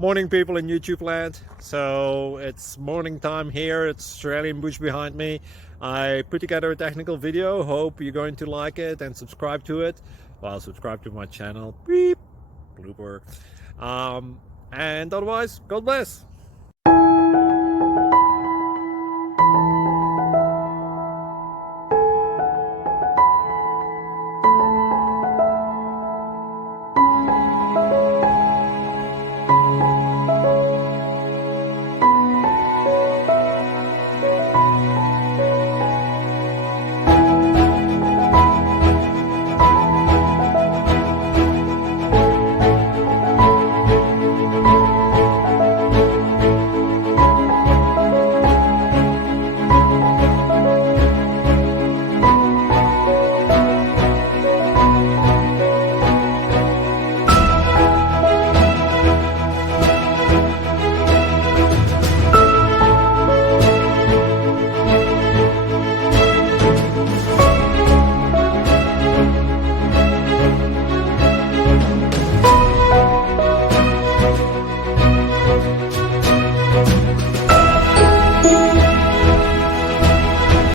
Morning, people in YouTube land. So it's morning time here. It's Australian bush behind me. I put together a technical video. Hope you're going to like it and subscribe to it. Well, subscribe to my channel. Beep. Blooper. And otherwise, God bless.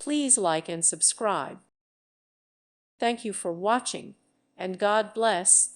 Please like and subscribe. Thank you for watching, and God bless.